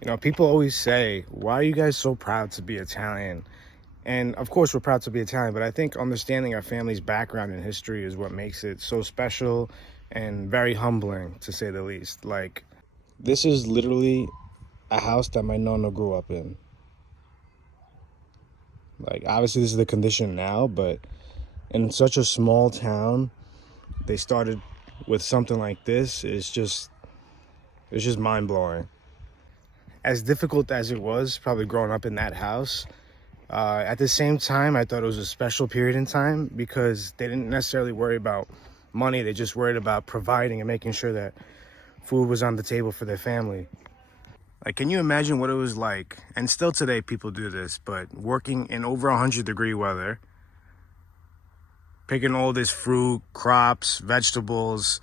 You know, people always say, why are you guys so proud to be Italian? And of course, we're proud to be Italian, but I think understanding our family's background and history is what makes it so special and very humbling, to say the least. Like, this is literally a house that my nonna grew up in. Like, obviously, this is the condition now, but in such a small town, they started with something like this. It's just mind blowing. As difficult as it was, probably growing up in that house, at the same time, I thought it was a special period in time because they didn't necessarily worry about money. They just worried about providing and making sure that food was on the table for their family. Like, can you imagine what it was like? And still today, people do this, but working in over 100-degree weather, picking all this fruit, crops, vegetables,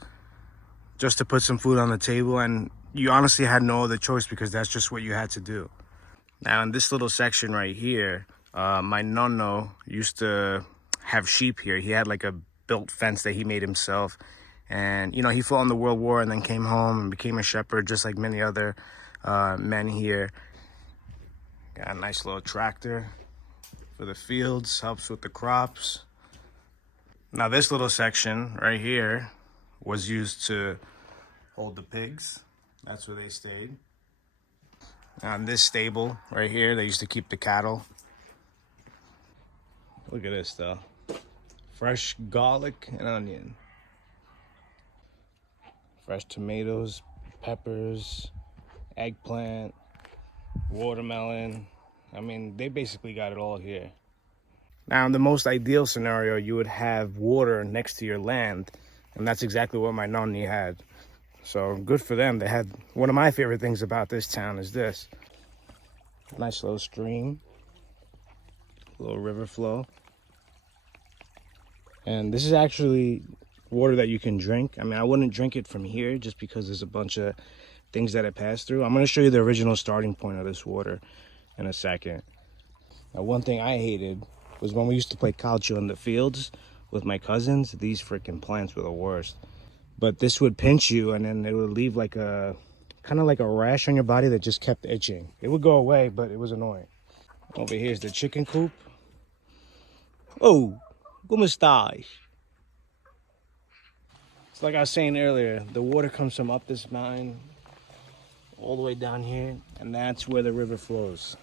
just to put some food on the table. And you honestly had no other choice because that's just what you had to do. Now, in this little section right here, my nonno used to have sheep here. He had like a built fence that he made himself. And, you know, he fought in the World War and then came home and became a shepherd, just like many other men here. Got a nice little tractor for the fields, helps with the crops. Now, this little section right here was used to hold the pigs. That's where they stayed. On this stable right here, they used to keep the cattle. Look at this though. Fresh garlic and onion. Fresh tomatoes, peppers, eggplant, watermelon. I mean, they basically got it all here. Now, in the most ideal scenario, you would have water next to your land, and that's exactly what my nonni had. So good for them. They had one of my favorite things about this town is this. Nice little stream, little river flow. And this is actually water that you can drink. I mean, I wouldn't drink it from here just because there's a bunch of things that it passed through. I'm going to show you the original starting point of this water in a second. Now, one thing I hated was when we used to play calcio in the fields with my cousins. These freaking plants were the worst. But this would pinch you and then it would leave like a kind of like a rash on your body that just kept itching. It would go away, but it was annoying. Over here's the chicken coop. Oh, como estás? It's like I was saying earlier, the water comes from up this mountain all the way down here, and that's where the river flows.